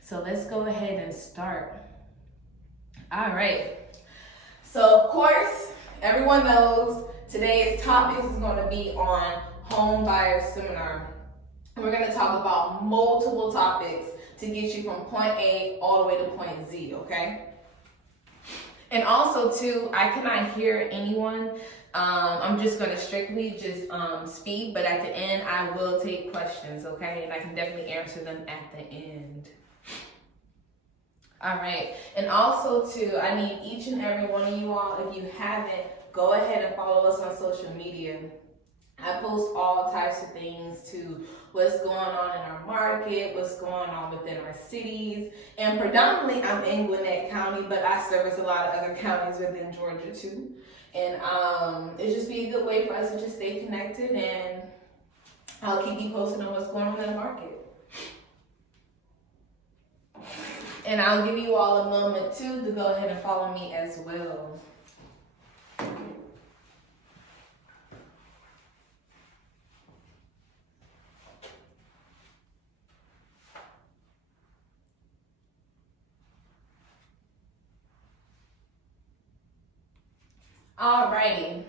So let's go ahead and start. All right. So of course, everyone knows today's topic is going to be on home buyer seminar. We're going to talk about multiple topics to get you from point A all the way to point Z, okay? And also too, I cannot hear anyone. I'm just going to strictly just speak, but at the end I will take questions, okay? And I can definitely answer them at the end. All right, and also too, I need each and every one of you all, if you haven't, go ahead and follow us on social media. I post all types of things to what's going on in our market, what's going on within our cities, and predominantly I'm in Gwinnett County, but I service a lot of other counties within Georgia too. And it'll just be a good way for us to just stay connected, and I'll keep you posted on what's going on in the market. And I'll give you all a moment too to go ahead and follow me as well. Alrighty,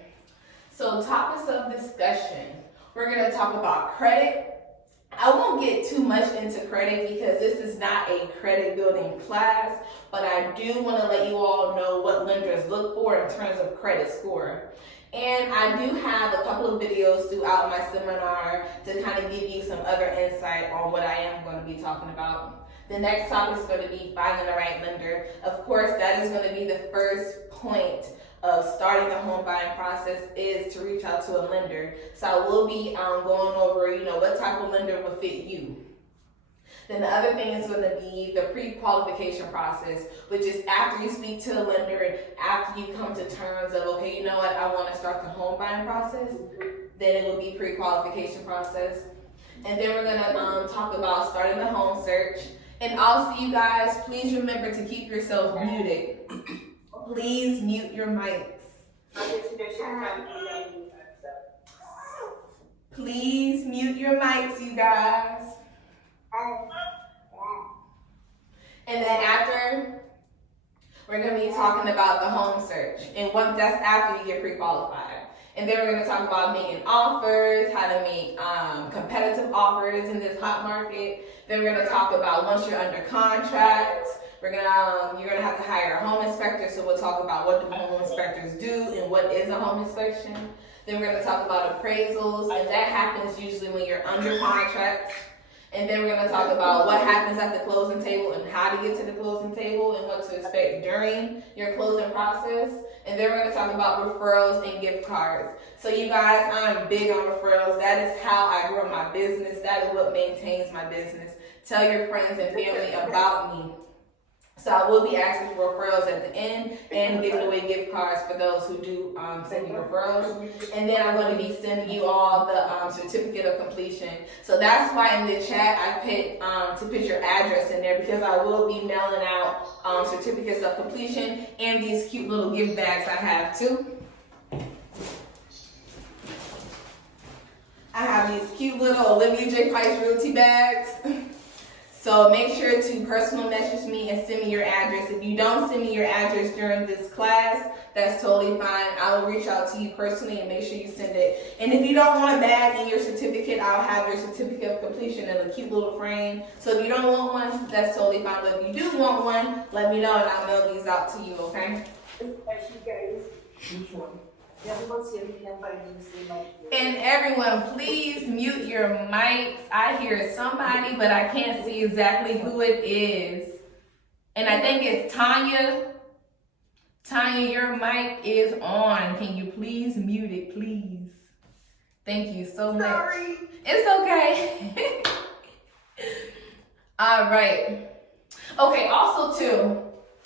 so topics of discussion. We're gonna talk about credit. I won't get too much into credit because this is not a credit building class, but I do want to let you all know what lenders look for in terms of credit score. And I do have a couple of videos throughout my seminar to kind of give you some other insight on what I am going to be talking about. The next topic is going to be finding the right lender. Of course, that is going to be the first point of starting the home buying process, is to reach out to a lender. So I will be going over, what type of lender will fit you. Then the other thing is going to be the pre-qualification process, which is after you speak to a lender and after you come to terms of, okay, you know what, I want to start the home buying process, then it will be pre-qualification process. And then we're going to talk about starting the home search. And also, you guys, please remember to keep yourself muted. Please mute your mics. Please mute your mics, you guys. And then after, we're going to be talking about the home search. And that's after you get pre-qualified. And then we're going to talk about making offers, how to make competitive offers in this hot market. Then we're going to talk about once you're under contract, you're gonna have to hire a home inspector, so we'll talk about what do home inspectors do and what is a home inspection. Then we're gonna talk about appraisals, and that happens usually when you're under contract. And then we're gonna talk about what happens at the closing table and how to get to the closing table and what to expect during your closing process. And then we're gonna talk about referrals and gift cards. So you guys, I'm big on referrals. That is how I grow my business. That is what maintains my business. Tell your friends and family about me. So I will be asking for referrals at the end and giving away gift cards for those who do send you referrals. And then I'm going to be sending you all the certificate of completion. So that's why in the chat I picked to put your address in there, because I will be mailing out certificates of completion and these cute little gift bags I have too. I have these cute little Olivia.jprice Realty bags. So make sure to personal message me and send me your address. If you don't send me your address during this class, that's totally fine. I will reach out to you personally and make sure you send it. And if you don't want a bag in your certificate, I'll have your certificate of completion in a cute little frame. So if you don't want one, that's totally fine. But if you do want one, let me know and I'll mail these out to you, okay? And everyone, please mute your mics. I hear somebody, but I can't see exactly who it is. And I think it's Tanya. Tanya, your mic is on. Can you please mute it, please? Thank you so much. Sorry. It's okay. All right. Okay, also too,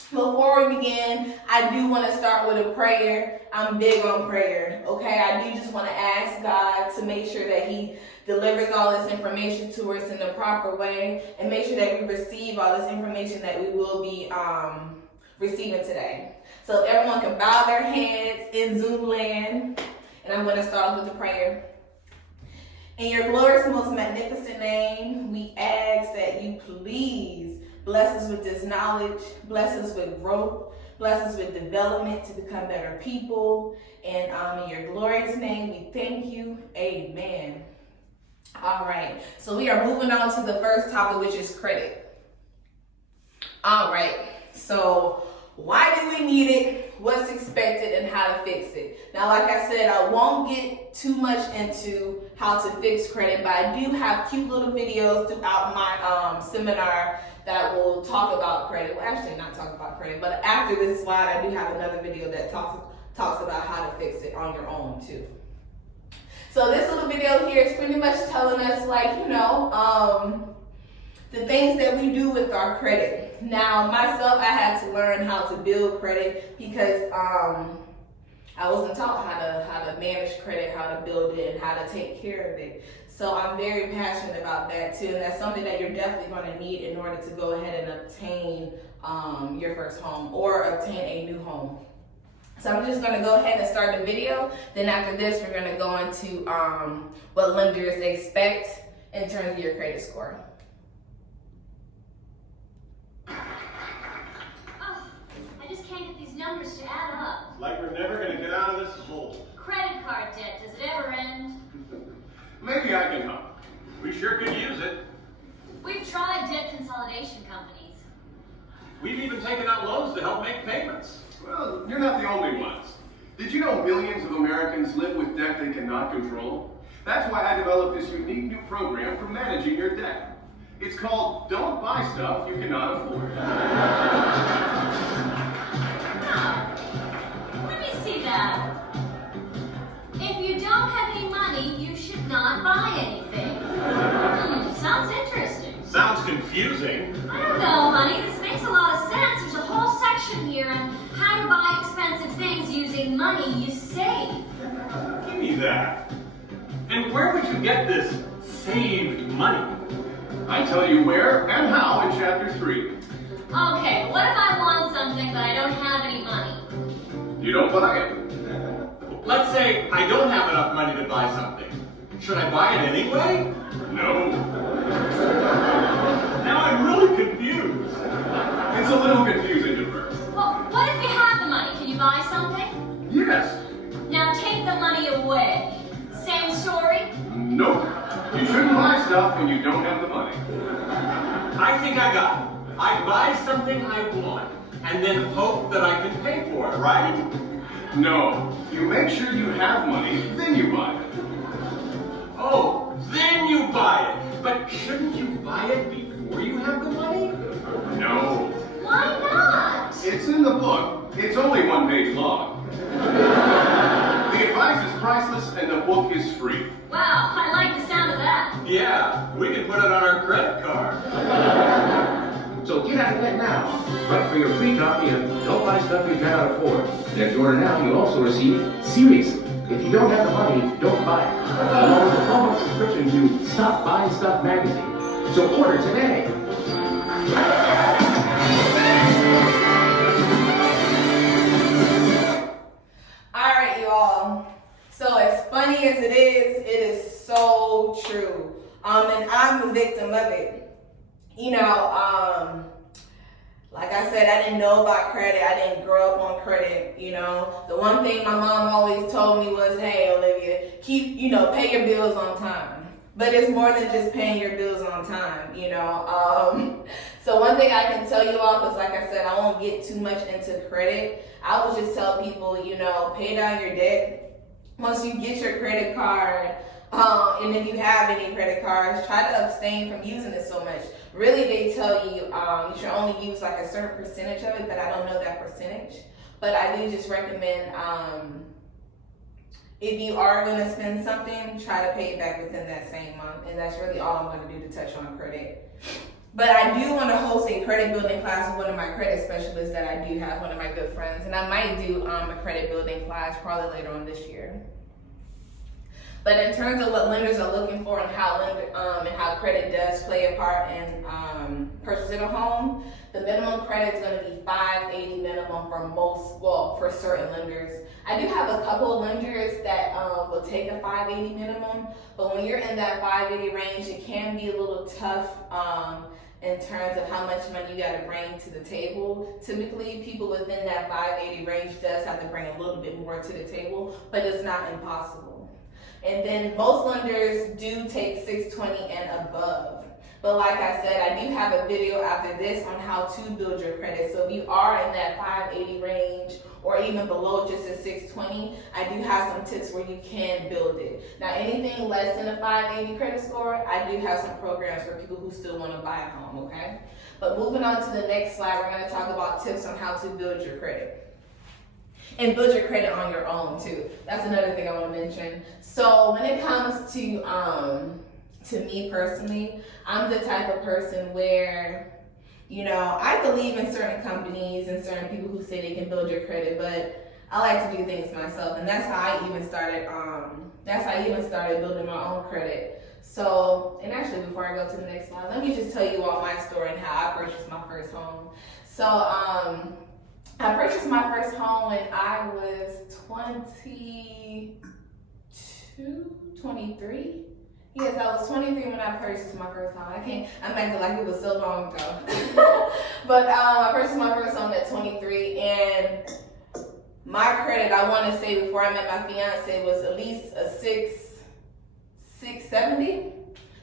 before we begin, I do want to start with a prayer. I'm big on prayer, okay? I do just want to ask God to make sure that He delivers all this information to us in the proper way and make sure that we receive all this information that we will be receiving today. So if everyone can bow their heads in Zoom land, and I'm going to start off with the prayer. In your glorious, most magnificent name, we ask that you please Bless us with this knowledge. Bless us with growth. Bless us with development to become better people. And in your glorious name, we thank you. Amen. All right. So we are moving on to the first topic, which is credit. All right. So why do we need it? What's expected and how to fix it? Now, like I said, I won't get too much into how to fix credit, but I do have cute little videos throughout my seminar that will talk about credit. Well, actually not talk about credit, but after this slide, I do have another video that talks about how to fix it on your own too. So this little video here is pretty much telling us, like, the things that we do with our credit. Now, myself, I had to learn how to build credit because I wasn't taught how to manage credit, how to build it, and how to take care of it. So I'm very passionate about that too, and that's something that you're definitely going to need in order to go ahead and obtain your first home or obtain a new home. So I'm just going to go ahead and start the video. Then after this, we're going to go into what lenders expect in terms of your credit score. Numbers to add up. Like we're never going to get out of this hole. Credit card debt, does it ever end? Maybe I can help. We sure could use it. We've tried debt consolidation companies. We've even taken out loans to help make payments. Well, you're not the only ones. Did you know millions of Americans live with debt they cannot control? That's why I developed this unique new program for managing your debt. It's called Don't Buy Stuff You Cannot Afford. Let me see that. If you don't have any money, you should not buy anything. Sounds interesting. Sounds confusing. I don't know, honey. This makes a lot of sense. There's a whole section here on how to buy expensive things using money you save. Give me that. And where would you get this saved money? I tell you where and how in Chapter 3. Okay, what if I want something but I don't have any money? You don't buy it. Let's say I don't have enough money to buy something. Should I buy it anyway? No. Now I'm really confused. It's a little confusing at first. Well, what if you have the money? Can you buy something? Yes. Now take the money away. Same story? Nope. You shouldn't buy stuff when you don't have the money. I think I got it. I buy something I want, and then hope that I can pay for it, right? No. You make sure you have money, then you buy it. Oh, then you buy it. But shouldn't you buy it before you have the money? No. Why not? It's in the book. It's only 1 page long. The advice is priceless and the book is free. Wow, I like the sound of that. Yeah, we can put it on our credit card. So get out of debt now. Write for your free copy of Don't Buy Stuff You Cannot Afford. And if you order now, you'll also receive Seriously, if you don't have the money, don't buy it. Along with a 12-month subscription to Stop Buying Stuff magazine. So order today. All right, you all. So as funny as it is so true. And I'm a victim of it. Like I said, I didn't know about credit. I didn't grow up on credit. The one thing my mom always told me was, hey, Olivia, pay your bills on time. But it's more than just paying your bills on time, So one thing I can tell you all, because like I said, I won't get too much into credit. I would just tell people, pay down your debt. Once you get your credit card, and if you have any credit cards, try to abstain from using it so much. Really, they tell you you should only use like a certain percentage of it, but I don't know that percentage. But I do just recommend if you are going to spend something, try to pay it back within that same month. And that's really all I'm going to do to touch on credit. But I do want to host a credit building class with one of my credit specialists that I do have, one of my good friends. And I might do a credit building class probably later on this year. But in terms of what lenders are looking for and how credit does play a part in purchasing a home, the minimum credit is going to be 580 minimum for certain lenders. I do have a couple of lenders that will take a 580 minimum, but when you're in that 580 range, it can be a little tough in terms of how much money you got to bring to the table. Typically, people within that 580 range does have to bring a little bit more to the table, but it's not impossible. And then most lenders do take 620 and above. But like I said, I do have a video after this on how to build your credit. So if you are in that 580 range or even below just a 620, I do have some tips where you can build it. Now anything less than a 580 credit score, I do have some programs for people who still want to buy a home, okay? But moving on to the next slide, we're going to talk about tips on how to build your credit. And build your credit on your own too. That's another thing I want to mention. So when it comes to me personally, I'm the type of person where, you know, I believe in certain companies and certain people who say they can build your credit, but I like to do things myself, and that's how I even started. Building my own credit. So, and actually, before I go to the next slide, let me just tell you all my story and how I purchased my first home. So, I purchased my first home when I was 23. Yes, I was 23 when I purchased my first home. I'm acting like it was so long ago. But I purchased my first home at 23, and my credit, I want to say before I met my fiance, was at least a 670.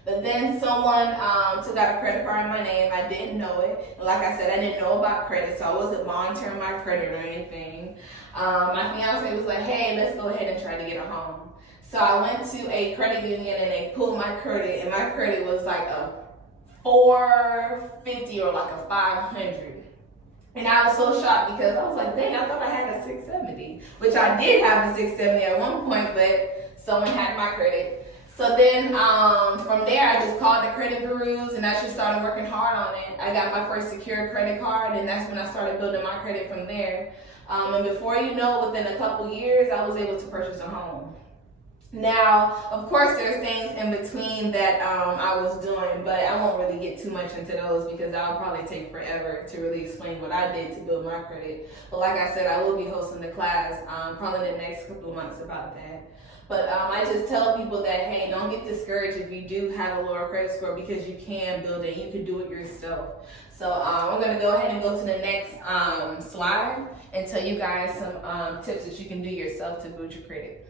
But then someone took out a credit card in my name. I didn't know it. And like I said, I didn't know about credit, so I wasn't monitoring my credit or anything. My fiance was like, hey, let's go ahead and try to get a home. So I went to a credit union and they pulled my credit, and my credit was like a 450 or like a 500. And I was so shocked because I was like, dang, I thought I had a 670, which I did have a 670 at one point, but someone hacked my credit. So then from there, I just called the credit bureaus and I just started working hard on it. I got my first secured credit card, and that's when I started building my credit from there. And before you know, within a couple years, I was able to purchase a home. Now, of course, there's things in between that I was doing, but I won't really get too much into those because that would probably take forever to really explain what I did to build my credit. But like I said, I will be hosting the class probably the next couple of months about that. But I just tell people that, hey, don't get discouraged if you do have a lower credit score, because you can build it. You can do it yourself. So we're going to go ahead and go to the next slide and tell you guys some tips that you can do yourself to build your credit.